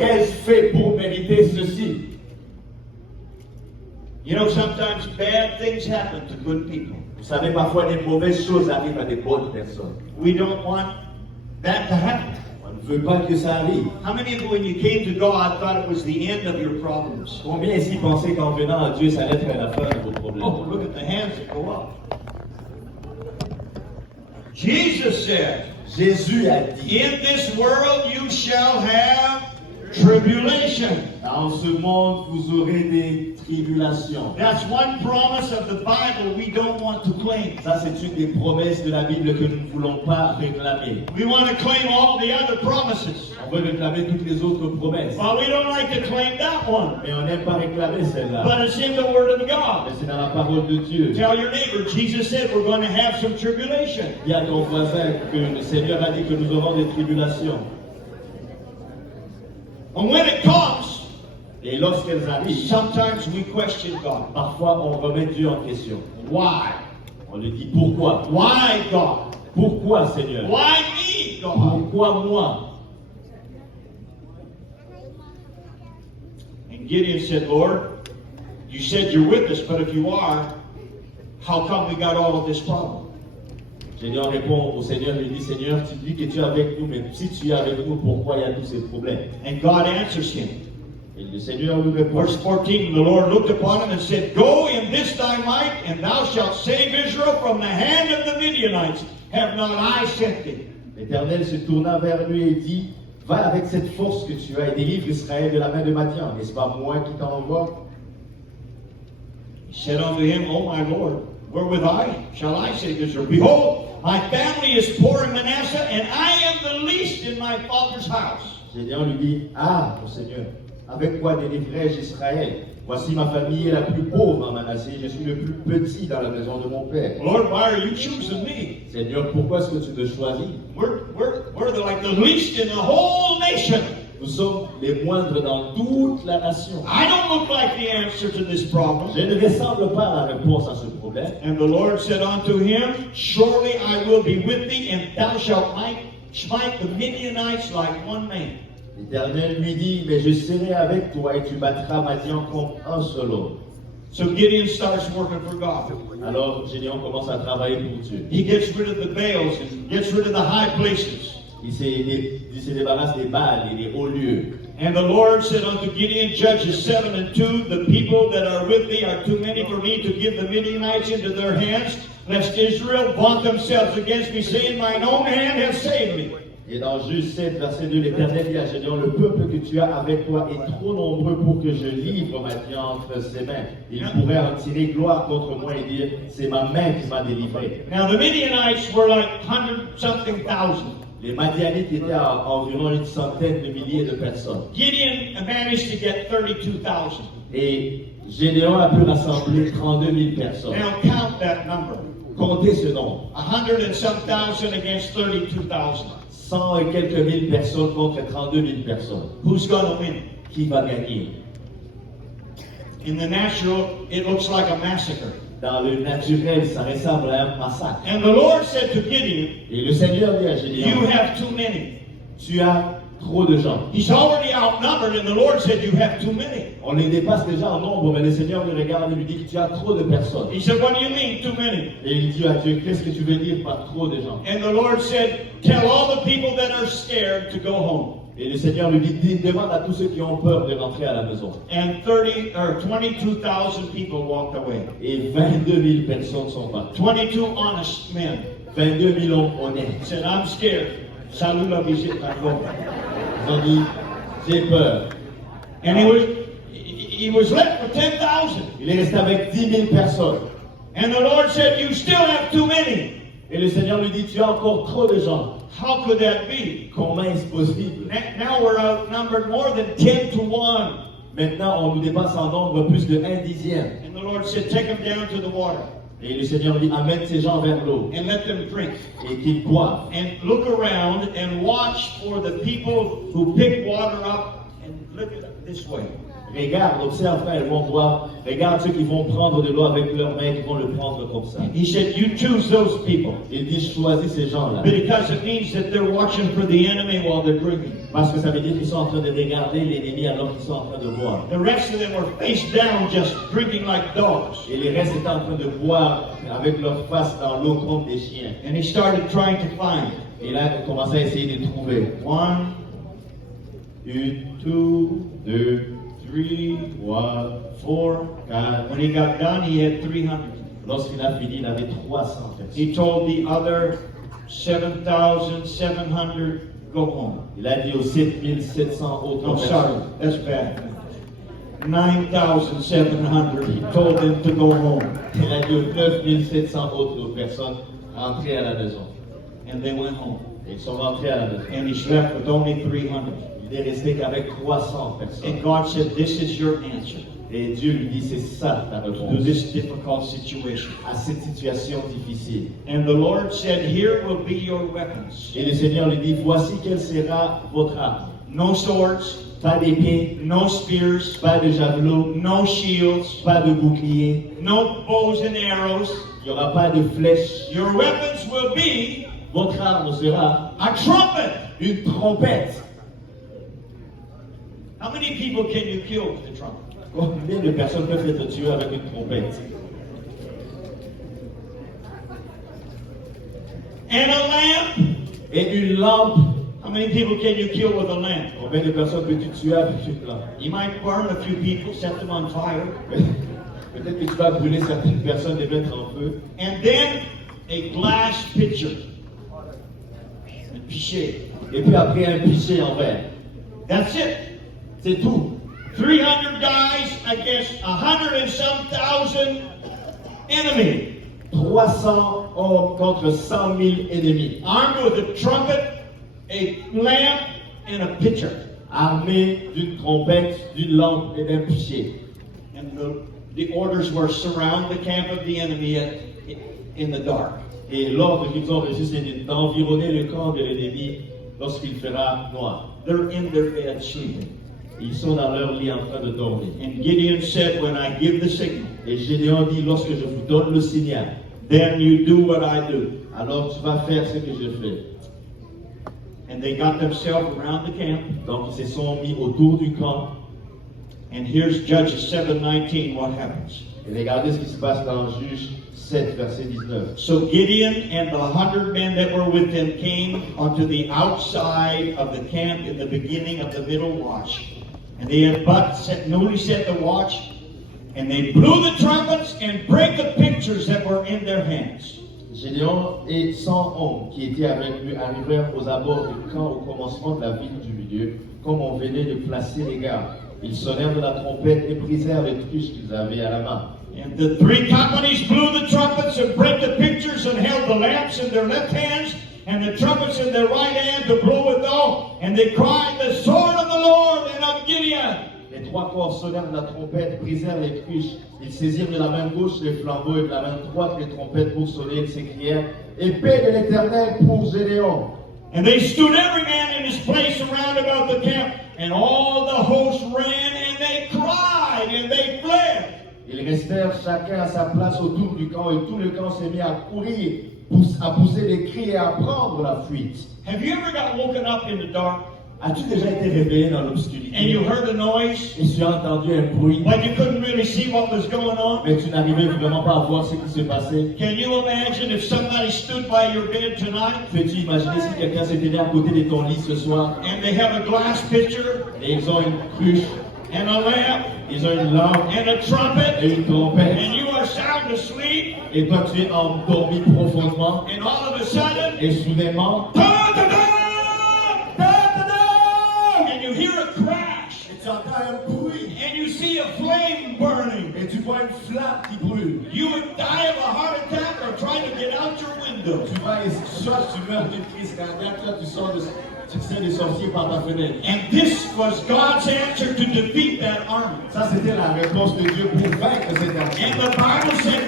qu'ai-je fait pour mériter ceci? You know, sometimes bad things happen to good people. Vous savez, parfois des mauvaises choses arrivent à des bonnes personnes. We don't want that to happen. On ne veut pas que ça arrive. How many of you, when you came to God, thought it was the end of your problems? Combien ici pensaient qu'en venant à Dieu, ça allait être la fin de vos problèmes? Oh, look at the hands that go up. Jesus said, Jésus a dit, in this world you shall have tribulation. dans ce monde, vous aurez des tribulations. That's one promise of the Bible we don't want to claim. Ça, c'est une des promesses de la Bible que nous ne voulons pas réclamer. We want to claim all the other promises. On veut réclamer toutes les autres promesses. Well, we don't like to claim that one. Mais on n'aime pas réclamer celle-là. But it's in the Word of God. Mais c'est dans la parole de Dieu. Tell your neighbor, Jesus said we're going to have some tribulation. Dis à ton voisin que le Seigneur a dit que nous aurons des tribulations. And when it comes, Et lorsqu'elles arrivent, sometimes we question God. parfois on remet Dieu en question. Why? On lui dit pourquoi? Why, God? Pourquoi, Seigneur? Why me, God? Pourquoi moi? And Gideon said, Lord, you said you're with us, but if you are, how come we got all of this problem? Gédéon répond au Seigneur, il dit, Seigneur, tu dis que tu es avec nous, mais si tu es avec nous, pourquoi il y a tous ces problèmes? And God answers him. Et le Seigneur lui répond. Verse 14, the Lord looked upon him and said, Go in this thy might, and thou shalt save Israel from the hand of the Midianites. Have not I sent thee? L'Éternel se tourna vers lui et dit, va avec cette force que tu as et délivre Israël de la main de Madian. N'est-ce pas moi qui t'envoie? He said unto him, O my Lord, wherewith shall I save Israel? Behold, my family is poor in Manasseh, and I am the least in my father's house. Gédéon lui dit, ah, mon Seigneur, avec quoi délivrerai-je Israël? Voici ma famille est la plus pauvre en Manassé, je suis le plus petit dans la maison de mon père. Lord, why are you choosing me? Seigneur, pourquoi est-ce que tu me choisis? We're like the least in the whole nation. Nous sommes les moindres dans toute la nation. I don't look like the answer to this problem. Je ne ressemble pas à la réponse à ce problème. And the Lord said unto him, Surely I will be with thee, and thou shalt smite the Midianites like one man. L'Éternel lui dit, mais je serai avec toi et tu battras Madian comme un seul homme. So Gideon starts working for God. Alors Gédéon commence à travailler pour Dieu. He gets rid of the Baals and gets rid of the high places. Il se débarrasse des Baals et des hauts lieux. And the Lord said unto Gideon, Judges 7:2, The people that are with thee are too many for me to give the Midianites into their hands, lest Israel vaunt themselves against me, saying, Mine own hand has saved me. Et dans Juge 7, verset 2, l'Éternel dit à Gédéon, le peuple que tu as avec toi est trop nombreux pour que je livre Madian entre ses mains. Il pourrait en tirer gloire contre moi et dire, c'est ma main qui m'a délivré. Now the Midianites were like 100-something thousand. Les Madianites étaient à environ une centaine de milliers de personnes. Gideon managed to get 32,000. Et Gédéon a pu rassembler 32 000 personnes. Now count that number. Comptez ce nombre. 100 and some thousand against 32,000. 100 et quelques mille personnes contre 32 000 personnes. Who's going to win? Qui va gagner? In the natural, it looks like a massacre. Dans le naturel, ça ressemble à un massacre. And the Lord said to Gideon, Et le Seigneur dit à You Gédéon, have too many. tu as trop de gens. He's already outnumbered, and the Lord said, You have too many. On les dépasse déjà en nombre, mais le Seigneur le regarde et lui dit que tu as trop de personnes. He said, What do you mean, too many? Et il dit à Dieu, qu'est-ce que tu veux dire par trop de gens? And the Lord said, Tell all the people that are scared to go home. Et le Seigneur lui dit, demande à tous ceux qui ont peur de rentrer à la maison. And 22,000 people walked away. Et 22 000 personnes sont parties. 22 honest men 22 000 hommes honnêtes. said, I'm scared. Salut la visite à Rome. Ils ont dit, j'ai peur. And he was left with 10,000. Il est resté avec 10 000 personnes. And the Lord said, You still have too many. Et le Seigneur lui dit, tu as encore trop de gens. How could that be? Comment est-ce possible? Now we're outnumbered more than 10 to 1. Maintenant, on nous dépasse en nombre plus de 1/10. And the Lord said, Take them down to the water Et le Seigneur lui dit, amène ces gens vers l'eau and let them drink. et qu'ils boivent. And look around and watch for the people who pick water up and look at it this way. Regarde, observe, frère, ils vont voir. Regarde ceux qui vont prendre de l'eau avec leurs mains, qui vont le prendre comme ça. He said, you choose those people. Il dit, choisis ces gens-là. Because it means that they're watching for the enemy while they're drinking. Parce que ça veut dire qu'ils sont en train de regarder l'ennemi alors qu'ils sont en train de boire. The rest of them were face down, just drinking like dogs. Et les restes étaient en train de boire avec leur face dans l'eau comme des chiens. And he started trying to find. Et là, il commençait à essayer de trouver. 1, 2, 3, 4, 4. When he got done, he had 300. Lorsqu'il a fini, il avait 300 personnes. He told the other 7,700, go home. Il a dit aux 7700 autres Oh, personnes. sorry, that's bad. 9,700. He told them to go home. Il a dit aux 9700 autres personnes, rentrez à la maison. And they went home. Et ils sont rentrés à la maison. And he's left with only 300. Il est resté qu'avec 300 personnes. And God said, this is your answer Et Dieu lui dit, c'est ça ta to réponse this difficult situation. à cette situation difficile. And the Lord said, here will be your weapons. Et le Seigneur lui dit, voici quelle sera votre arme. No swords, Pas d'épée, no spears, pas de javelot, no shields, pas de bouclier. no bows and arrows. Il n'y aura pas de flèches. Your weapons will be Votre arme sera a trumpet. une trompette. How many people can you kill with a trumpet? Combien de personnes peuvent être tuées avec une trompette? And a lamp. Et une lampe. How many people can you kill with a lamp? Combien de personnes peux-tu tuer avec une lampe? You might burn a few people, set them on fire. Peut-être que tu vas brûler certaines personnes, les mettre en feu. And then a glass pitcher. A pichet. Et puis après un pichet en verre. That's it. C'est tout. 300 guys against 100 and some thousand enemy. 300 hommes contre 100 000 ennemis. Armed with a trumpet, a lamp, and a pitcher. Armés d'une trompette, d'une lampe et d'un pichet. And the orders were surround the camp of the enemy in the dark. Et l'ordre qu'ils ont reçu, c'est d'environner le camp de l'ennemi lorsqu'il fera noir. They're in their bed sleeping. Ils sont dans leur lit en train de dormir. And Gideon said, when I give the signal, Et Gédéon dit, lorsque je vous donne le signal, then you do what I do. alors tu vas faire ce que je fais. And they got themselves around the camp. Donc ils se sont mis autour du camp. And here's Judges 7:19, what happens. Et regardez ce qui se passe dans Juge 7, verset 19. So Gideon and the 100 men that were with him came onto the outside of the camp in the beginning of the middle watch. And they had but newly set the watch, and they blew the trumpets and brake the pictures that were in their hands. Gédéon et 100 hommes qui étaient avec lui arrivèrent aux abords du camp au commencement de la ville du milieu, comme on venait de placer les gardes. Ils sonnèrent de la trompette et brisèrent les truches qu'ils avaient à la main. And the three companies blew the trumpets and brake the pictures and held the lamps in their left hands and the trumpets in their right hand to blow withal. And they cried, the sword of the Lord and of Gideon. Les trois corps sonnèrent de la trompette, brisèrent les truches. Ils saisirent de la main gauche les flambeaux et de la main droite les trompettes pour sonner. Ils s'écrièrent, épée de l'Éternel pour Gédéon. And they stood every man in his place around about the camp, and all the host ran and they cried and they fled. Ils restèrent chacun à sa place autour du camp et tout le camp s'est mis à courir, à pousser des cris et à prendre la fuite. Have you ever got woken up in the dark As-tu déjà été réveillé dans l'obscurité and you heard a noise, et tu as entendu un bruit, but you couldn't really see what was going on? mais tu n'arrivais vraiment pas à voir ce qui se passait? Can you imagine if somebody stood by your bed tonight Peux-tu imaginer si quelqu'un s'était mis à côté de ton lit ce soir and they have a glass pitcher et ils ont une cruche, and a lamp ils ont une lampe and a trumpet, et une trompette and you are sound asleep, et toi tu es endormi profondément and all of a sudden, et soudainement and you hear a crash, et tu entends un bruit and you see a flame burning. et tu vois une flamme qui brûle. You would die of a heart attack or try to get out your window. Tu vas soit tu meurs d'une crise cardiaque, soit tu essaies de sortir par ta fenêtre. And this was God's answer to defeat that army. Ça c'était la réponse de Dieu pour vaincre cette armée. And the Bible said